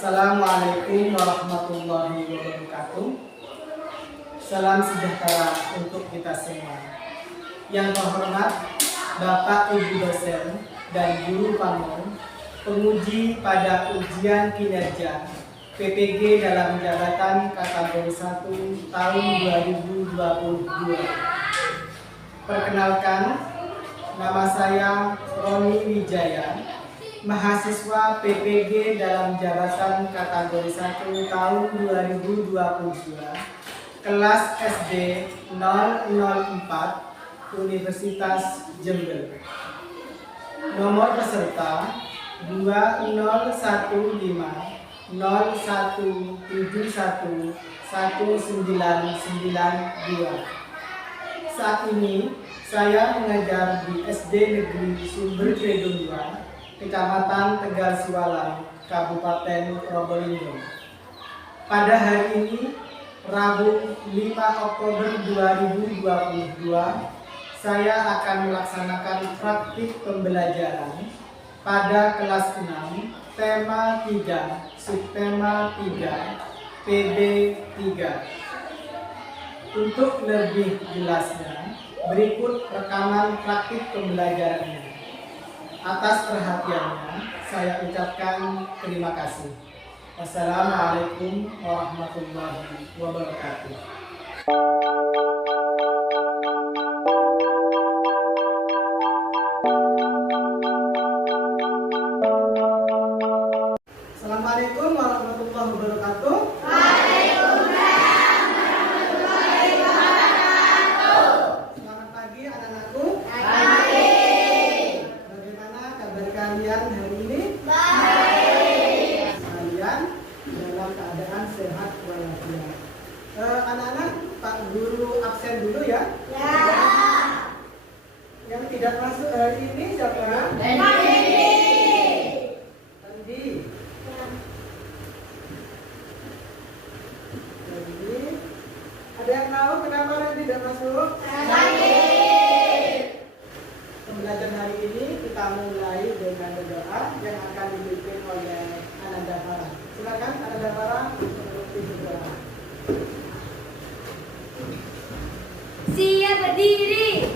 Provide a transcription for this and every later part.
Assalamualaikum warahmatullahi wabarakatuh. Salam sejahtera untuk kita semua. Yang terhormat Bapak Ibu dosen dan guru pamong, penguji pada ujian kinerja PPG dalam jabatan kategori 1 tahun 2022. Perkenalkan, nama saya Roni Wijaya, mahasiswa PPG dalam jabatan kategori 1 tahun 2022, kelas SD 004 Universitas Jember. Nomor peserta 201501711992. Saat ini saya mengajar di SD Negeri Sumber Kredung 2, Kecamatan Tegal Siwalan, Kabupaten Probolinggo. Pada hari ini, Rabu 5 Oktober 2022, saya akan melaksanakan praktik pembelajaran pada kelas 6, tema 3, subtema 3, PB 3. Untuk lebih jelasnya, berikut rekaman praktik pembelajarannya. Atas perhatiannya, saya ucapkan terima kasih. Wassalamualaikum warahmatullahi wabarakatuh. Assalamualaikum warahmatullahi wabarakatuh. Waalaikumsalam warahmatullahi wabarakatuh. Selamat pagi anak-anakku. Pagi. Bagaimana kabar kalian hari ini? Baik. Kalian dalam keadaan sehat walafiat. Anak-anak, Pak Guru absen dulu ya. Ya. Yang tidak masuk hari ini siapa? Pagi. Tadi. Ada yang tahu kenapa yang tidak masuk? Sakit. Pembelajaran hari ini kita mulai dengan doa yang akan dipimpin oleh Ananda Farah. Silakan Ananda Farah untuk berdoa. Siap berdiri.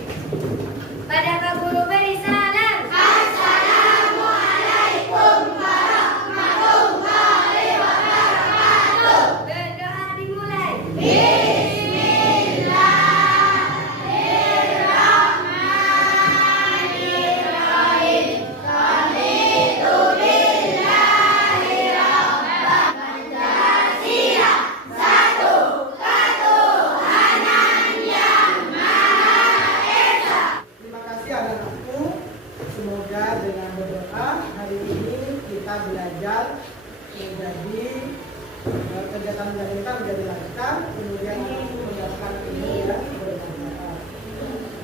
Pada Pak Guru beri salam. Assalamualaikum warahmatullahi wabarakatuh. Berdoa dimulai. Bismillahirrahmanirrahim. Qanitu billahi rabbah Pancasila. Satu ketuhanan yang Maha Esa. Terima kasih anak-anakku. Semoga dengan berdoa hari ini kita belajar menjadi kegiatan belajar kita menjadi lancar, kemudian mendapatkan ilmu yang bermanfaat.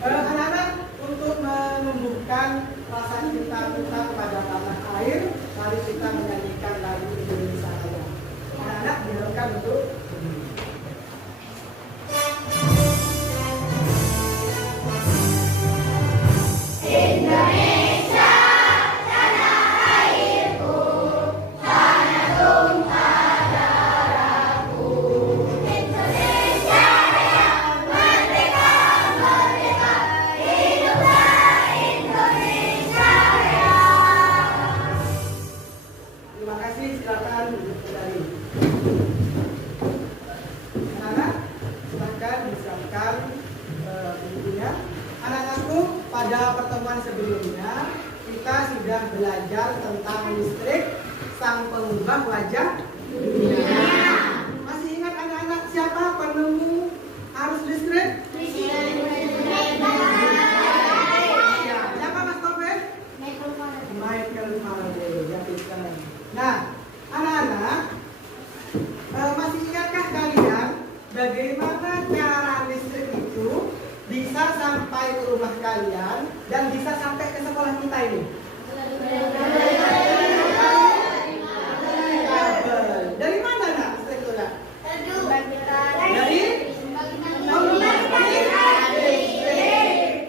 Anak-anak, untuk menumbuhkan rasa cinta kita kepada tanah air, mari kita menyanyikan lagu Indonesia Raya. Anak-anak diharapkan untuk Indonesia tanah airku, tanah tumpah darahku. Indonesia Raya, merdeka, merdeka, hiduplah Indonesia Raya. terima kasih, silakan duduk kembali. Anak-anak, silakan disiapkan bukunya. Anak-anakku, pada pertemuan sebelumnya kita sudah belajar tentang listrik, sang pengubah wajah dunia. Masih ingat anak-anak siapa penemu arus listrik? Ya, siapa Mas Taufik? Michael Faraday, ya bukan. Nah, anak-anak, masih ingatkah kalian bagaimana cara listrik itu bisa sampai ke rumah kalian dan bisa sampai ke sekolah kita ini? Kabel. Dari mana nak listrik itu nak? Dari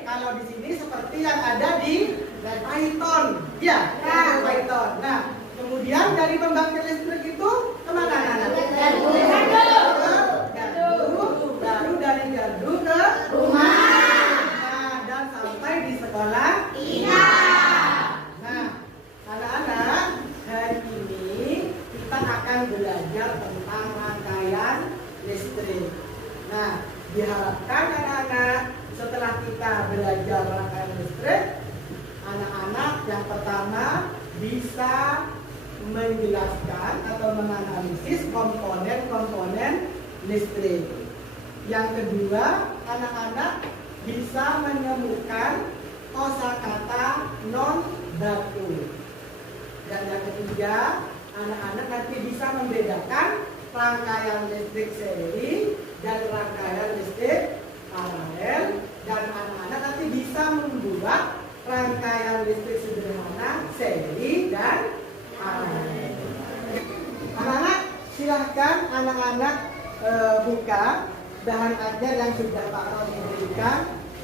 kalau di sini seperti yang ada di Python, ya, Python. Nah, kemudian dari pembangkit listrik itu Tidak. Nah, anak-anak, hari ini kita akan belajar tentang rangkaian listrik. Nah, diharapkan anak-anak setelah kita belajar rangkaian listrik, anak-anak yang pertama bisa menjelaskan atau menganalisis komponen-komponen listrik. Yang kedua, anak-anak bisa menemukan kosakata non baku. Dan yang ketiga, anak-anak nanti bisa membedakan rangkaian listrik seri dan rangkaian listrik paralel, dan anak-anak nanti bisa membuat rangkaian listrik sederhana seri dan paralel. Anak-anak, silahkan anak-anak buka bahan ajar yang sudah Pak Roni berikan,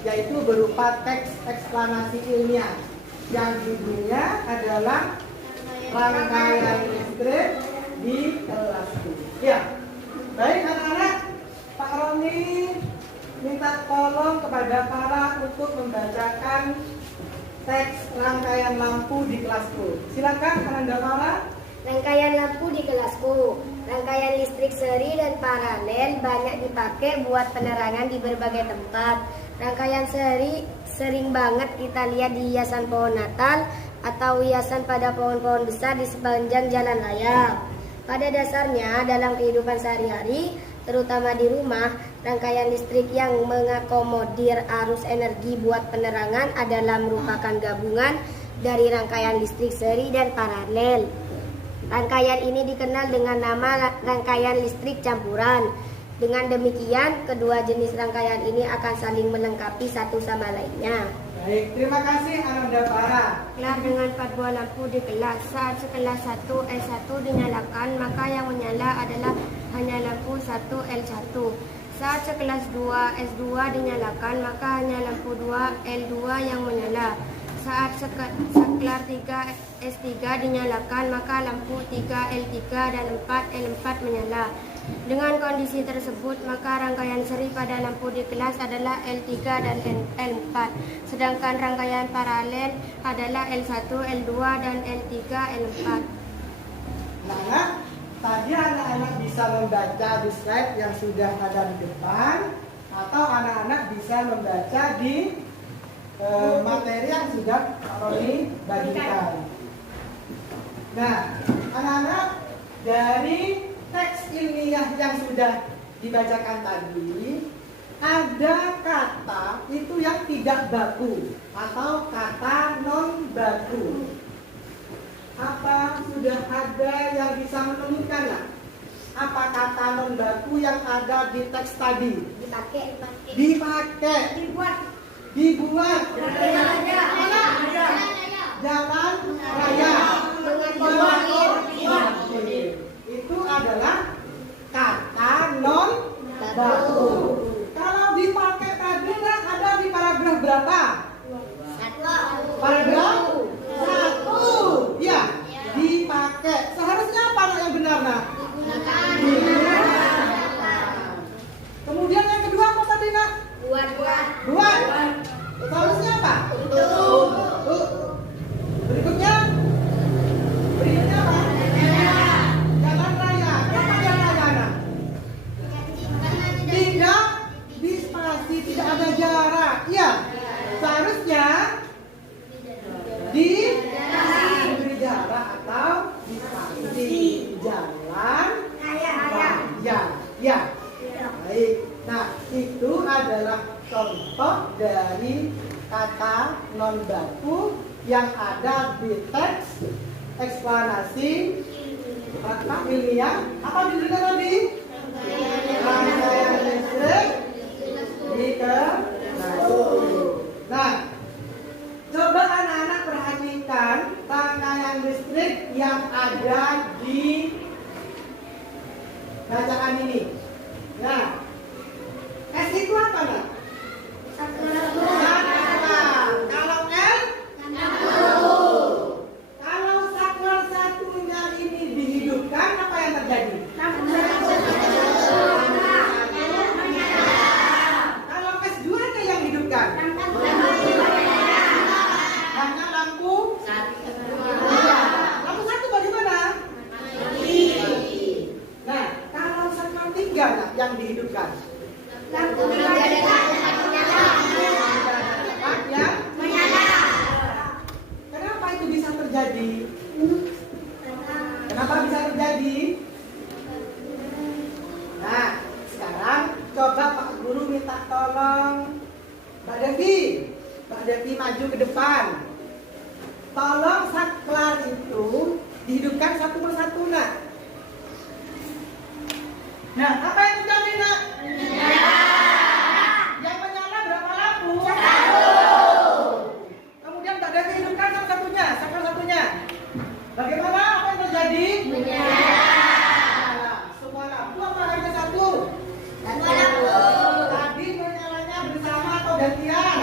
yaitu berupa teks eksplanasi ilmiah yang judulnya adalah rangkaian listrik di kelasku. Ya, baik anak-anak, Pak Roni minta tolong kepada para untuk membacakan teks rangkaian lampu di kelasku. Silakan Ananda Para. Rangkaian lampu di kelasku. Rangkaian listrik seri dan paralel banyak dipakai buat penerangan di berbagai tempat. Rangkaian seri sering banget kita lihat di hiasan pohon Natal atau hiasan pada pohon-pohon besar di sepanjang jalan raya. Pada dasarnya dalam kehidupan sehari-hari, terutama di rumah, rangkaian listrik yang mengakomodir arus energi buat penerangan adalah merupakan gabungan dari rangkaian listrik seri dan paralel. Rangkaian ini dikenal dengan nama rangkaian listrik campuran. Dengan demikian, kedua jenis rangkaian ini akan saling melengkapi satu sama lainnya. Baik, terima kasih Ananda Para. Kelas dengan 4 buah lampu di kelas. Saat sekelas 1 L1 dinyalakan, maka yang menyala adalah hanya lampu 1 L1. Saat sekelas 2 S2 dinyalakan, maka hanya lampu 2 L2 yang menyala. Saat sekelas 3 S3 dinyalakan, maka lampu 3 L3 dan 4 L4 menyala. Dengan kondisi tersebut, maka rangkaian seri pada lampu di kelas adalah L3 dan L4. Sedangkan rangkaian paralel adalah L1, L2 dan L3, L4. Nah, tadi anak-anak bisa membaca di slide yang sudah ada di depan, atau anak-anak bisa membaca di materi yang sudah Pak Roni bagikan. Nah, anak-anak, dari teks ilmiah yang sudah dibacakan tadi, ada kata itu yang tidak baku atau kata non baku. Apa sudah ada yang bisa menemukan lah? Apa kata non baku yang ada di teks tadi? Dipakai. Dibuat. Jalan raya. Itu adalah kata non baku. Kalau dipakai tadi ada di paragraf berapa? Paragraf 1. Ya, dipakai. Seharusnya apa yang benar, Nak? Kemudian yang kedua apa tadi, Nak? Buat. Seharusnya apa? Berikutnya apa? Jalan raya. Apa jalan raya, Nak? Tidak dispasi, tidak ada jarak. Iya. Seharusnya diberi jarak atau dispasi. Jalan raya. Ya. Baik. Nah, itu adalah contoh dari kata non baku yang ada di teks eksplanasi ilmiah. Apa judulnya tadi? Rangkaian listrik di kelasku. Nah, coba anak-anak perhatikan rangkaian listrik yang ada di bacaan ini. Nah, S itu apa, Nak? Kalau L? Kalau saklar satunya ini dihidupkan, apa yang terjadi? Kalau S2-nya yang hidupkan? terjadi? Kenapa bisa terjadi? Nah, sekarang coba Pak Guru minta tolong Mbak Devi. Mbak Devi maju ke depan. Tolong saklar itu dihidupkan satu persatu, nak. Nah, apa yang terjadi, nak? Yang menyala berapa lampu? Kemudian Mbak Devi hidupkan satu-satunya, saklar satunya. Bagaimana? Apa yang terjadi? Menyala. Semua lampu apa hanya satu? Semua lampu. Tadi menyalanya bersama atau gantian?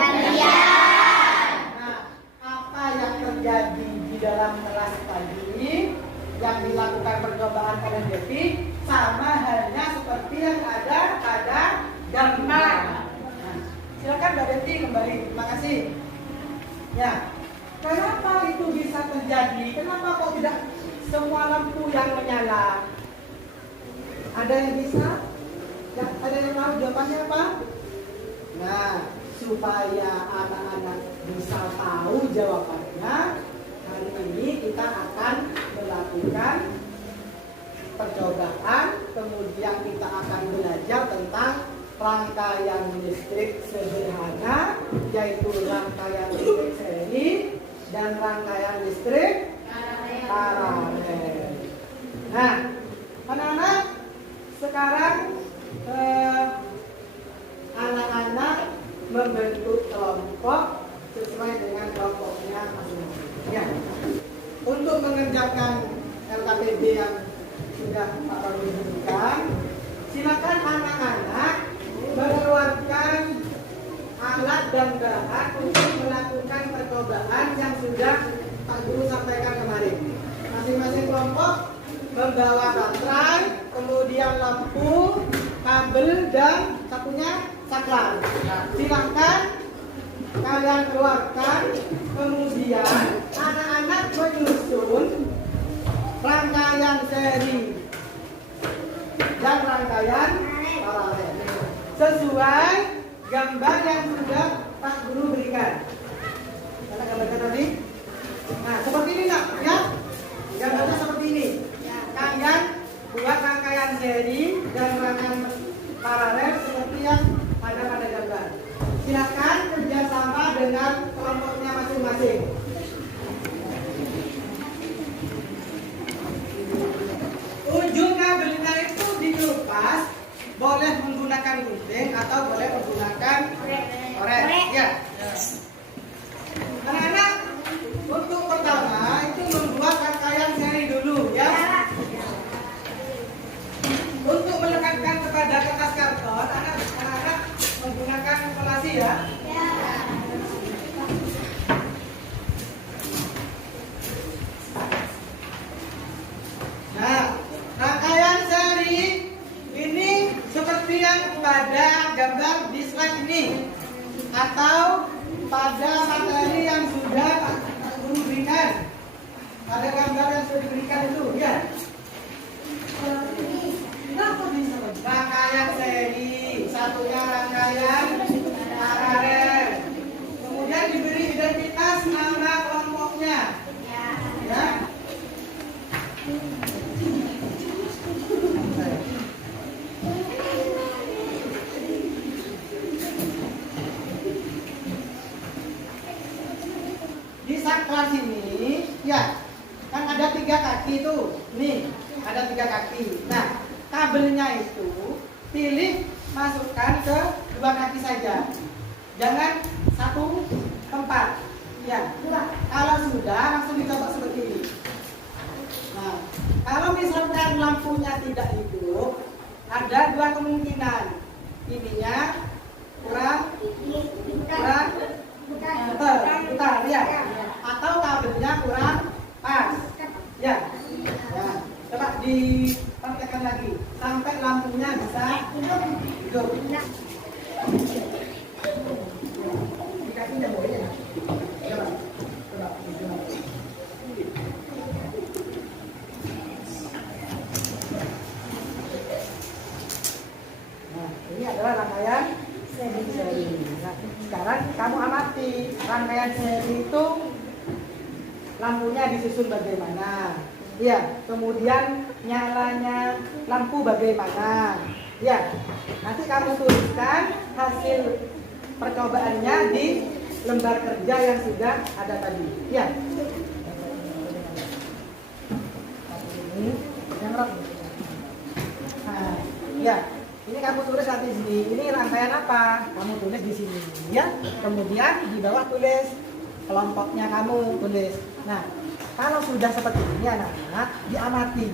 Nah, apa yang terjadi di dalam kelas tadi yang dilakukan percobaan oleh Devi sama halnya seperti yang ada pada gambar. Nah, silakan Mbak Devi kembali. Terima kasih. Ya, kenapa itu bisa terjadi? Kenapa kok tidak semua lampu yang menyala? Ada yang bisa? Ya, ada yang tahu jawabannya apa? Nah, supaya anak-anak bisa tahu jawabannya, hari ini kita akan melakukan percobaan, kemudian kita akan belajar tentang rangkaian listrik sederhana, yaitu rangkaian listrik seri dan rangkaian listrik paralel. Nah, anak-anak, sekarang anak-anak membentuk kelompok sesuai dengan kelompoknya masing-masing. Ya. Untuk mengerjakan LKPD yang sudah Pak Rodi sebutkan, silakan anak-anak mengeluarkan alat dan bahan untuk melakukan percobaan yang sudah Pak Guru sampaikan kemarin. Masing-masing kelompok membawa baterai, kemudian lampu, kabel, dan satunya saklar. Silakan kalian keluarkan, kemudian anak-anak menyusun rangkaian seri dan rangkaian paralel sesuai gambar yang sudah Pak Guru berikan. Mana gambarnya tadi? Nah, seperti ini, nak, ya. Gambarnya seperti ini. Kalian buat rangkaian seri dan rangkaian paralel seperti yang ada pada gambar. Silakan kerjasama dengan kelompoknya masing-masing. Ujung kabelnya itu dilepas, boleh menggunakan gunting atau boleh menggunakan korek. Ya. Anak-anak, untuk pertama itu membuat rangkaian seri dulu, ya. Untuk melekatkan kepada kertas karton, anak-anak menggunakan kolasi, ya. Nah, rangkaian seri ini seperti yang pada gambar di slide ini atau pada materi yang sudah Pak Guru berikan. Pada gambar yang sudah diberikan itu, ya. Rangkaian seri, satunya rangkaian paralel. Kemudian diberi identitas nama kelompoknya. Ya. Di saklar sini, ya, kan ada 3 kaki tuh. Nih, ada 3 kaki. Nah, kabelnya itu pilih masukkan ke 2 kaki saja. Jangan satu tempat. Ya, kalau sudah langsung dicoba seperti ini. Nah, kalau misalkan lampunya tidak hidup, ada 2 kemungkinan. Ininya kurang putar, ya. Atau kabelnya kurang pas. Ya. Ya. Coba dipraktekkan lagi sampai lampunya bisa hidup. Dikasihnya boleh ya? Coba. Nah, ini adalah rangkaian seri. Nah, sekarang kamu amati rangkaian seri itu lampunya lampunya disusun bagaimana. Ya, kemudian nyalanya lampu bagaimana. Ya, nanti kamu tuliskan hasil percobaannya di lembar kerja yang sudah ada tadi. Ya. Ini yang rap. Nah, ya. Ini kamu tulis nanti di sini. Ini rangkaian apa? Kamu tulis di sini, ya. Kemudian di bawah tulis kelompoknya kamu tulis. Nah, kalau sudah seperti ini anak-anak, diamati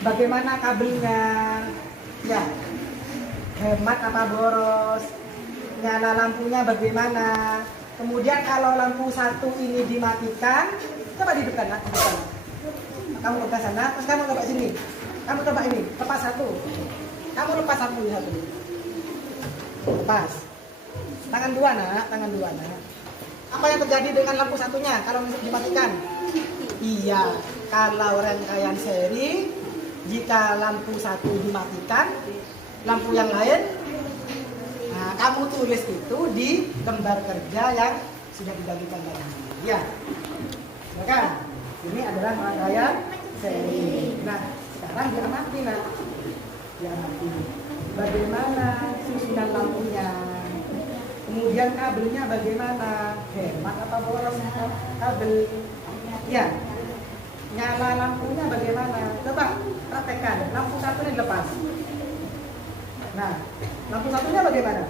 bagaimana kabelnya, ya, hemat apa boros, nyala lampunya bagaimana. Kemudian kalau lampu satu ini dimatikan, coba di depan, kamu ke sana, terus kamu coba sini. Kamu coba ini, lepas satu. Kamu lepas satu. Lepas. Tangan dua nak. Apa yang terjadi dengan lampu satunya kalau dimatikan? Iya, kalau rangkaian seri, jika lampu satu dimatikan, lampu yang lain, nah kamu tulis itu di lembar kerja yang sudah dibagikan tadi. Ya, silakan. Ini adalah rangkaian seri. Nah, sekarang diamati nak. Diamati. Bagaimana susunan lampunya? Kemudian kabelnya bagaimana? Hemat apa boros kabel? Ya. Nyala lampunya bagaimana? Coba praktekkan. Lampu satunya dilepas. Nah, lampu satunya bagaimana?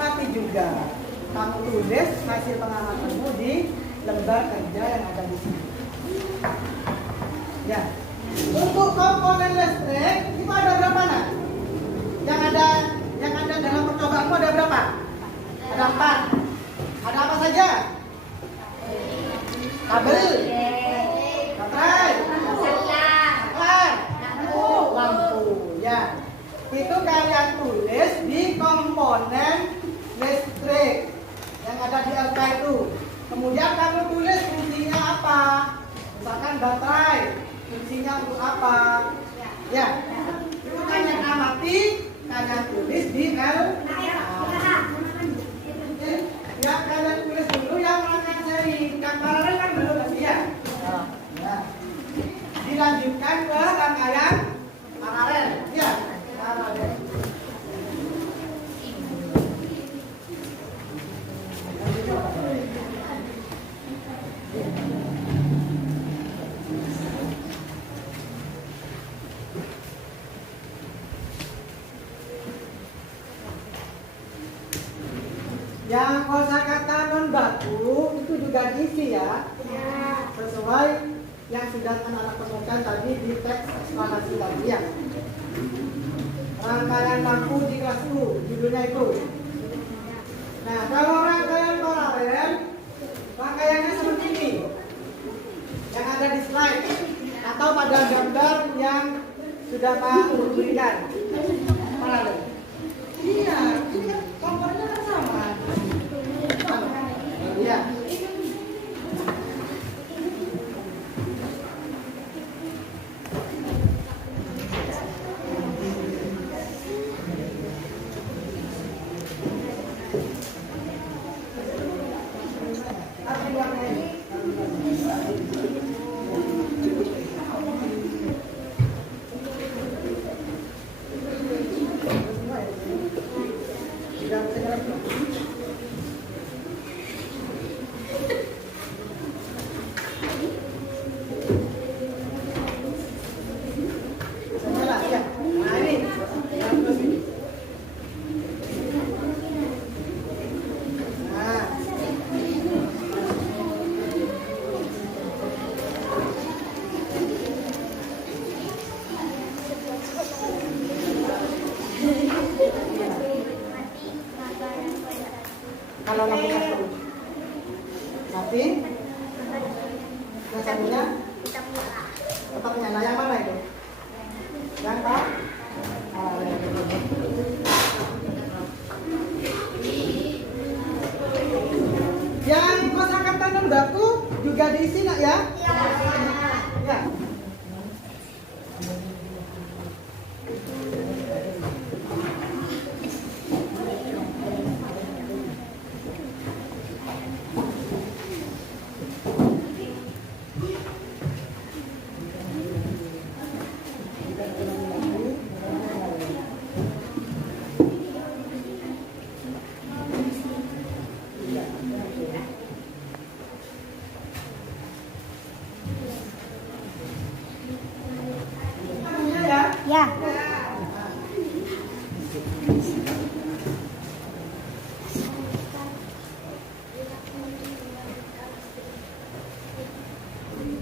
Mati juga. Kamu tulis hasil pengamatanmu di lembar kerja yang ada di sini. Ya. Untuk komponen listrik itu ada berapa nak? Yang ada dalam percobaanmu ada berapa? Ada 4. Ada apa saja? Kabel, baterai, lampu. Ya. Itu kalian tulis di komponen listrik yang ada di LK itu. Kemudian kamu tulis fungsinya apa? Misalkan baterai, fungsinya untuk apa? Ya. Itu kalian amati, kalian tulis di LK. Ya, kalian tulis dulu yang rangkaian seri. Yang paralel kan belum lagi ya. Nah, dilanjutkan ke rangkaian paralel. Ya, paralel. Yang kosakata non baku itu juga diisi ya, sesuai yang sudah anak-anak temukan tadi di teks eksplanasi tadi ya. Rangkaian lampu di kelas U, judulnya itu. Nah, kalau rangkaian paralel, rangkaiannya seperti ini, yang ada di slide atau pada gambar yang sudah Pak berikan. Paralel. Iya, ini kan komponennya kan sama. Iya. Kalau lampu satu mati, yang satunya tetap nyala. Yang mana itu? Yang tak? Yang kosakata non baku juga diisi nak ya? Ya.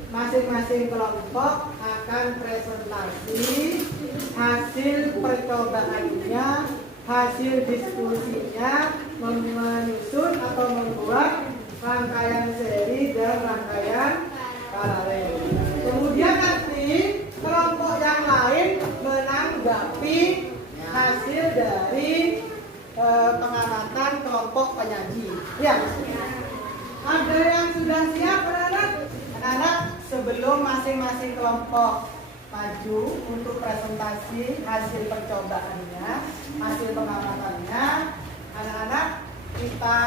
masing-masing kelompok akan presentasi hasil percobaannya, hasil diskusinya, menyusun atau membuat rangkaian seri dan rangkaian paralel. Kemudian nanti kelompok yang lain menanggapi hasil dari pengamatan kelompok penyaji. Ya, ada yang sudah siap, anak-anak? Anak-anak, sebelum masing-masing kelompok maju untuk presentasi hasil percobaannya, hasil pengamatannya, anak-anak kita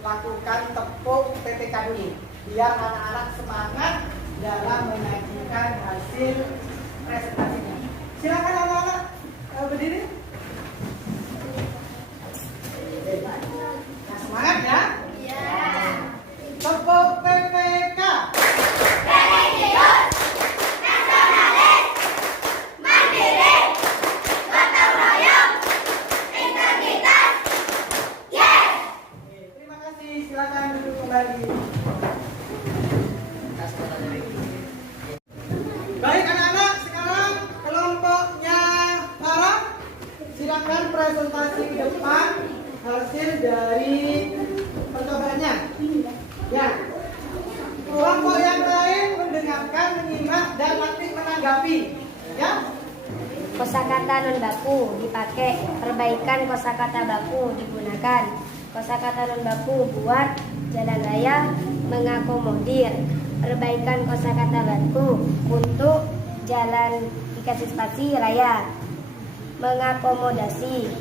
lakukan tepuk PPK dulu, biar anak-anak semangat dalam menyajikan hasil presentasinya. Silakan anak-anak berdiri. Nah, semangat ya. Tepuk PPK. Religius, nasionalis, mandiri, gotong royong, integritas, yes. Terima kasih. Silakan duduk kembali. Baik anak-anak, sekarang kelompoknya Farah, silakan presentasi ke depan hasil dari percobaannya. Ya, kelompok yang lain mendengarkan, menyimak, dan nanti menanggapi. Ya, Kosakata non baku dipakai, perbaikan kosakata baku digunakan. Kosakata non baku buat jalan raya, mengakomodir. Perbaikan kosakata baku untuk jalan dikasih spasi raya, mengakomodasi.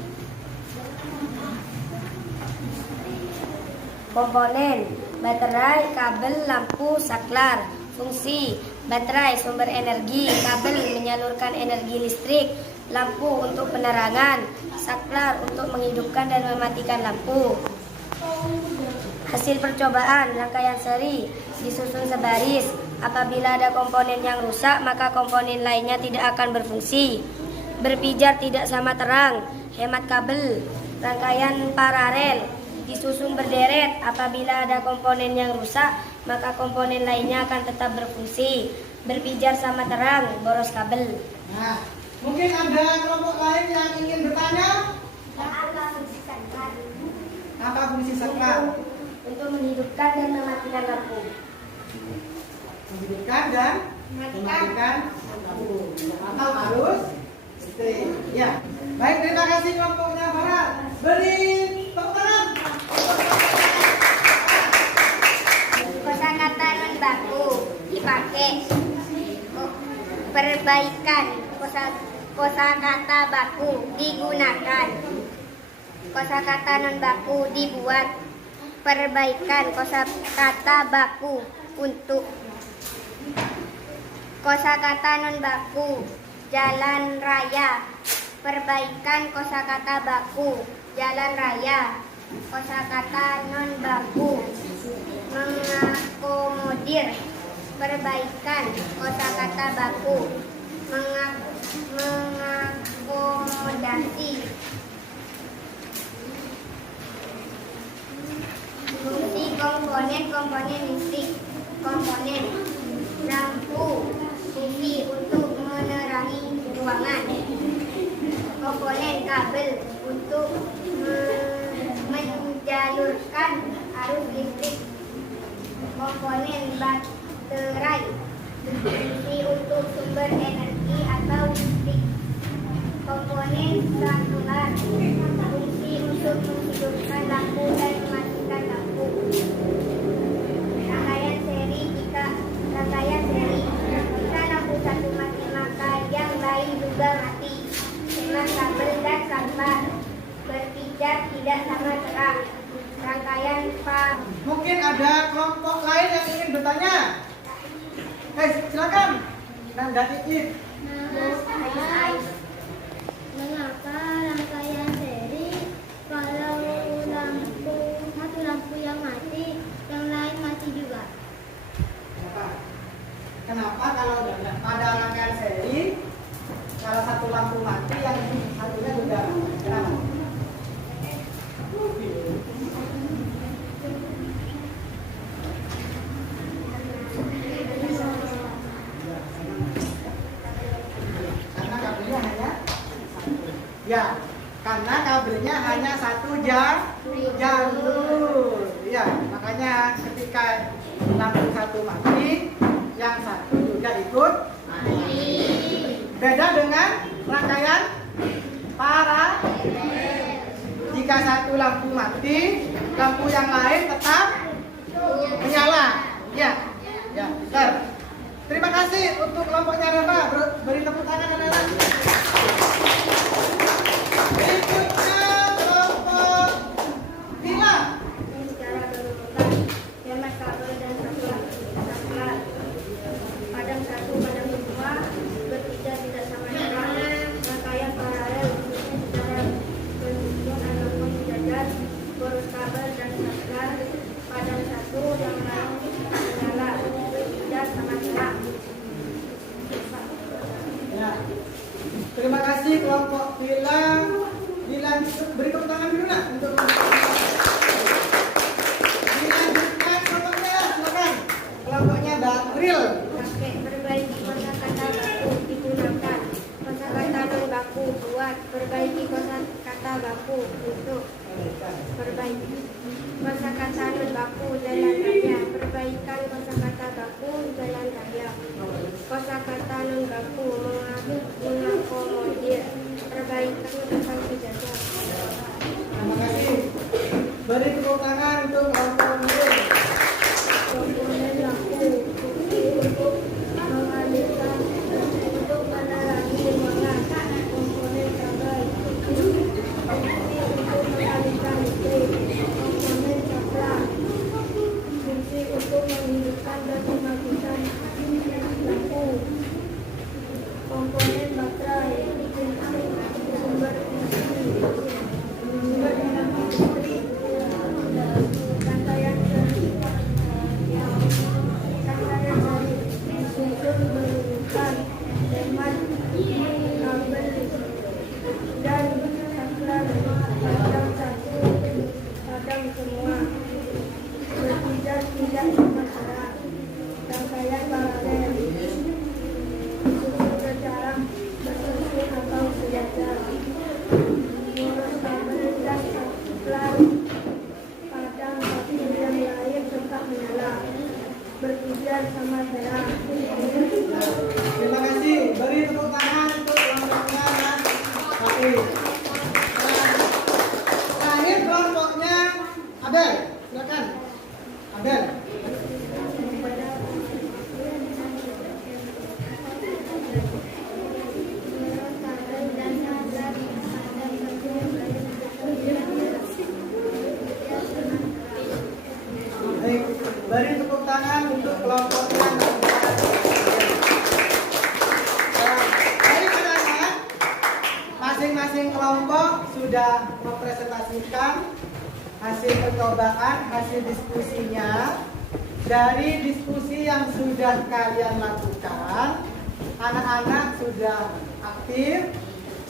Komponen baterai, kabel, lampu, saklar. Fungsi baterai sumber energi, kabel menyalurkan energi listrik, lampu untuk penerangan, saklar untuk menghidupkan dan mematikan lampu. Hasil percobaan rangkaian seri disusun sebaris. Apabila ada komponen yang rusak, maka komponen lainnya tidak akan berfungsi. Berpijar tidak sama terang, hemat kabel. Rangkaian paralel disusun berderet. Apabila ada komponen yang rusak, maka komponen lainnya akan tetap berfungsi. Berpijar sama terang, boros kabel. nah, mungkin ada kelompok lain yang ingin bertanya. Apa fungsi saklar? Untuk menghidupkan dan mematikan lampu. Menghidupkan dan mematikan lampu. Atau harus listrik. Ya, baik, terima kasih kelompoknya Farah. Beri tepuk tangan. Kosakata non baku dipakai, perbaikan kosakata baku digunakan. Kosakata non baku dibuat, perbaikan kosakata baku untuk. Kosakata non baku jalan raya, perbaikan kosakata baku jalan raya. Kosakata non baku mengakomodir, perbaikan kosakata baku mengakomodasi. Fungsi komponen listrik, komponen lampu, fungsi untuk menerangi ruangan. Komponen kabel untuk menjalurkan arus listrik. Komponen baterai, fungsi untuk sumber energi atau listrik. Komponen saklar, fungsi untuk menghidupkan lampu dan mematikan lampu. Rangkaian seri, jika lampu satu mati, maka yang lain juga mati. Hemat kabel dan saklar, berpijar tidak sama terang. Rangkaian Mungkin ada kelompok lain yang ingin bertanya. Silakan. Dan Iit. Mengapa rangkaian seri kalau satu lampu yang mati, yang lain mati juga? Kenapa kalau pada rangkaian seri, kalau satu lampu mati, yang satunya juga mati? Kenapa? Ya, karena kabelnya hanya satu jalur. Ya, makanya ketika lampu satu mati, yang satu juga ikut mati. Beda dengan rangkaian paralel. Jika satu lampu mati, lampu yang lain tetap menyala. Ya, ya, benar. Terima kasih untuk kelompoknya Reva. Beri tepuk tangan anak-anak. Berikutnya kelompok Bila. Secara berurutan, hemat kabel dan saklar. Padam satu, padam kedua, bertiga tidak sama jalan. Rangkaian paralel secara beruntun ataupun sejajar. Boros kabel dan saklar. Padam satu, yang lain menyala. Bertiga sama jalan. Ya. Terima kasih kelompok Bila. Beri tepuk tangan dulu nak untuk dilanjutkan kelompoknya, silakan. Kelompoknya Bakril. Pakai perbaiki kosakata baku digunakan. Kosakata non baku buat. Perbaiki kosakata baku untuk perbaiki. Kosakata non baku jalan raya. Perbaikan kosakata baku jalan raya. Kosakata non baku mengakomodir. Perbaikan tentang sejajar. Terima kasih. Beri tepuk tangan untuk kelompok Nurul. Komponen baku untuk mengalirkan untuk menerangi ruangan. Komponen kabel fungsi untuk mengalirkan listrik. Komponen saklar fungsi untuk menghidupkan dan mematikan lampu. Komponen baterai fungsi sumber energi. Sumber energi listrik. Rangkaian seri. Rangkaian seri disusun menggunakan hemat kabel dan saklar. Padam satu, padam semua. Bertiga tidak sama arah. Rangkaian paralel disusun secara bersusun atau sejajar. Boros kabel dan saklar. Padam satu yang lain tetap menyala. Bertujuan sama terang. Terima kasih. Beri tepuk tangan untuk kelompoknya Bakril. Terakhir kelompoknya Abel. Silakan. Abel. Baik, beri tepuk tangan untuk kelompoknya. Baik anak-anak, masing-masing kelompok sudah mempresentasikan hasil percobaan, hasil diskusinya. Dari diskusi yang sudah kalian lakukan, anak-anak sudah aktif,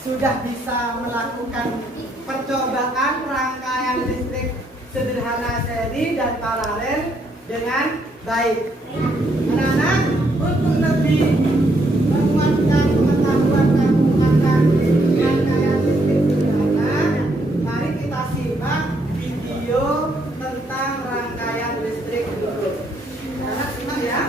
sudah bisa melakukan percobaan rangkaian listrik sederhana seri dan paralel dengan baik. Anak-anak, untuk lebih menguatkan pengetahuan kamu akan rangkaian listrik sederhana, mari kita simak video tentang rangkaian listrik dulu. Anak simak ya.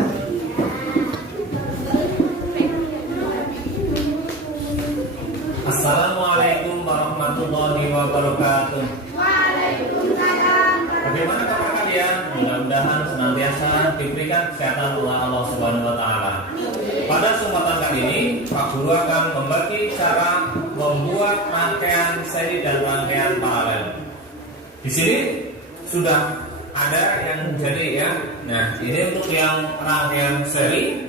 Assalamualaikum warahmatullahi wabarakatuh. Waalaikumsalam. Bagaimana kabar kalian? Mudah-mudahan senantiasa diberikan kesehatan oleh Allah Subhanahu wa taala. Pada kesempatan kali ini, Pak Guru akan membagi cara membuat rangkaian seri dan rangkaian paralel. Di sini sudah ada yang jadi ya. Nah, ini untuk yang rangkaian seri.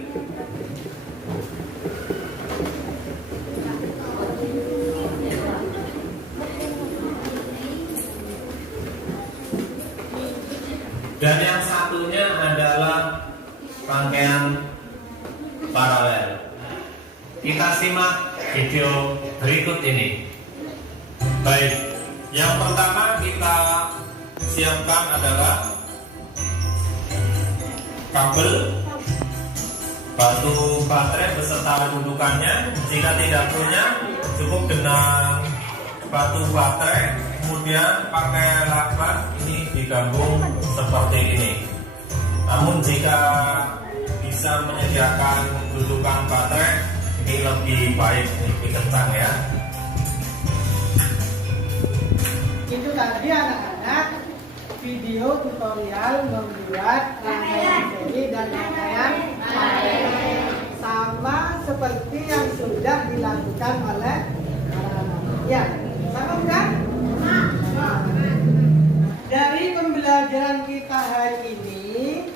Dan yang satunya adalah rangkaian paralel. Kita simak video berikut ini. Baik, yang pertama kita siapkan adalah kabel, batu baterai beserta dudukannya. Jika tidak punya, cukup dengan batu baterai, kemudian pakai lakban ini digabung seperti ini. Namun jika bisa menyediakan gundukan baterai ini lebih baik, lebih kencang ya. Itu tadi anak-anak video tutorial membuat rangkaian seri dan rangkaian paralel, sama seperti yang sudah dilakukan oleh anak-anak. Ya, sama bukan? Nah, dari pembelajaran kita hari ini,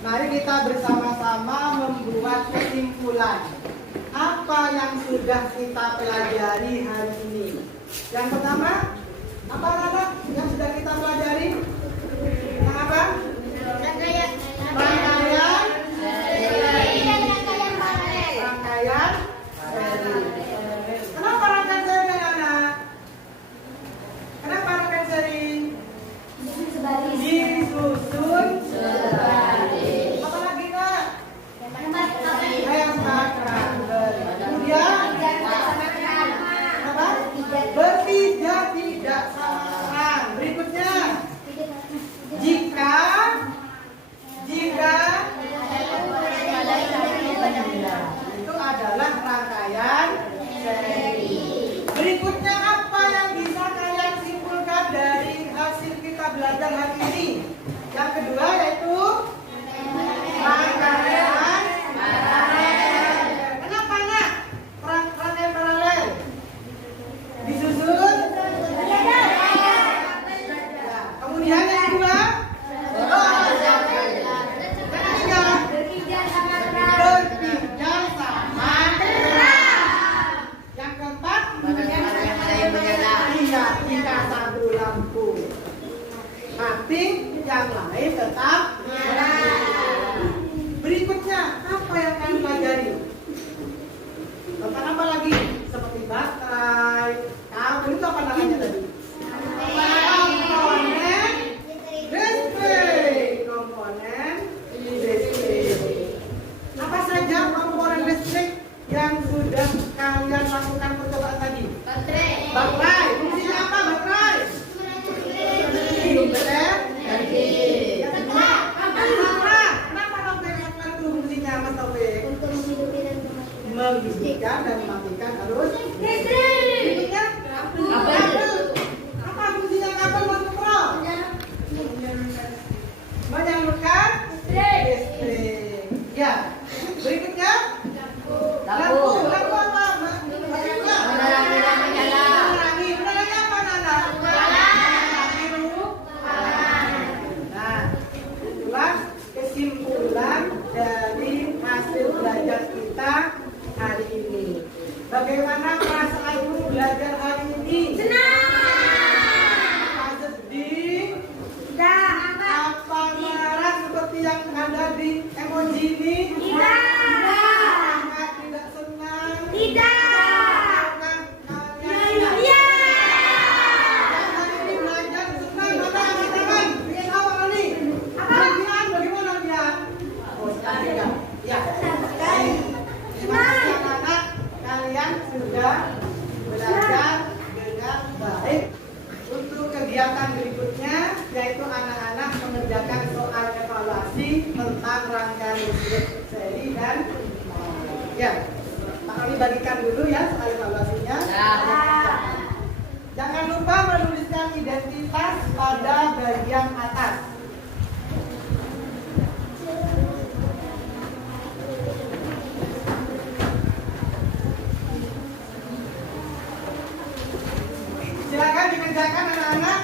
mari kita bersama-sama membuat kesimpulan apa yang sudah kita pelajari hari ini. Yang pertama, apa anak yang sudah kita pelajari? Yang apa? Rangkaian Rangkaian seri dan rangkaian paralel. rangkaian seri. Kenapa rangkaian seri anak? Kenapa rangkaian seri? Sebaris. Disusun Sebaris. apa lagi kak? Yang sakral. Kemudian apa? Berpijak. Berpijak tidak samaan. Berikutnya, jika itu adalah rangkaian seri. Berikutnya apa yang bisa kalian simpulkan dari hasil kita belajar hari ini? Yang kedua yaitu rangkaian paralel. Kenapa nak? Rangkaian paralel disusun. Ya. Kemudian yang kedua, yang ketiga, Berpijak sama terang. berpijak sama terang. Yang keempat, iya, kita satu lampu mati, yang lain tetap nyala. Berikutnya, apa yang kalian pelajari? Tentang apa lagi? Seperti baterai, kabel, itu apa namanya tadi? Komponen listrik. Komponen listrik. Apa saja komponen listrik yang sudah kalian lakukan percobaan tadi? Baterai. Fungsinya apa baterai? Sumber energi. Yang kedua, kamera. Kenapa Taufik lakukan itu fungsinya Mas Taufik? Untuk menghidupi dan mematikan. Menghidupkan dan mematikan arus Listrik. berikutnya kabel. Apa fungsinya kabel Mas Nukro? Menyalurkan listrik. Ya. Berikutnya lampu. Lampu apa? Berikutnya menerangi. Menerangi apa Nana? Biru. Nah, itulah kesimpulan dari hasil belajar kita hari ini. Bagaimana perasaanmu belajar hari ini? Apa sedih? Apa marah seperti yang ada di emoji ini? Apa tidak senang? Apakah kalian hari ini belajar senang? Teman-teman, ingin tahu apa nih? Kalian bagaimana dia? Oh, tidak. Ya. Baik. Terima kasih anak-anak, kalian sudah belajar dengan baik. Untuk kegiatan berikutnya, yaitu anak-anak mengerjakan soal evaluasi tentang rangkaian listrik seri dan ya. Pak Kami bagikan dulu ya soal evaluasinya. Jangan lupa menuliskan identitas pada bagian atas. Silakan dikerjakan anak-anak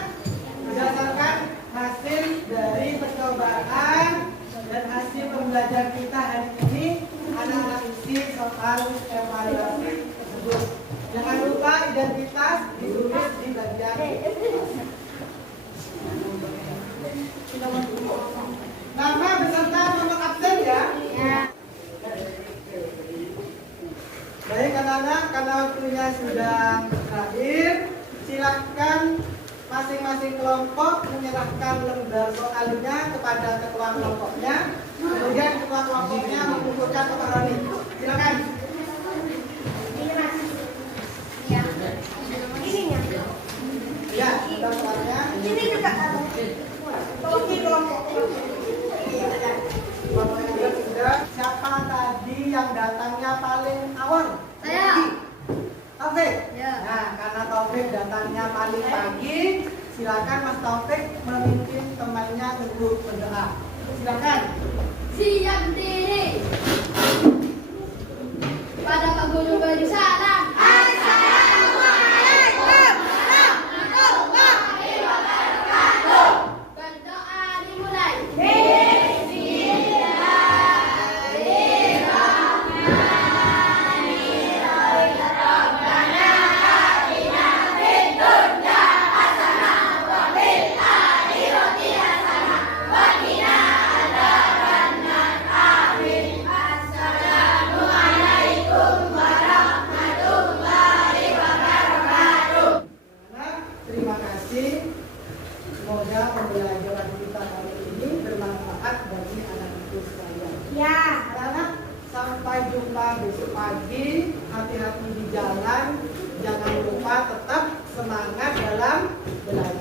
berdasarkan hasil dari percobaan dan hasil pembelajaran kita hari ini. Anak-anak isi soal evaluasi tersebut. Jangan lupa identitas ditulis di bagian nama beserta nomor absen ya. Baik anak-anak, karena waktunya sudah berakhir, silakan masing-masing kelompok menyerahkan lembar soalnya kepada ketua kelompoknya. Kemudian ketua kelompoknya mengumpulkan ke Pak Roni. Silakan. Ini mas. Ya. Ininya. silakan Mas Taufik memimpin temannya untuk berdoa. Silakan. Siap berdiri. Pada Pak Guru beri salam. Berdoa dimulai. Terima kasih. Semoga pembelajaran kita kali ini bermanfaat bagi anak-anak sekalian. Ya. Anak-anak, sampai jumpa besok pagi. Hati-hati di jalan. Jangan lupa tetap semangat dalam belajar.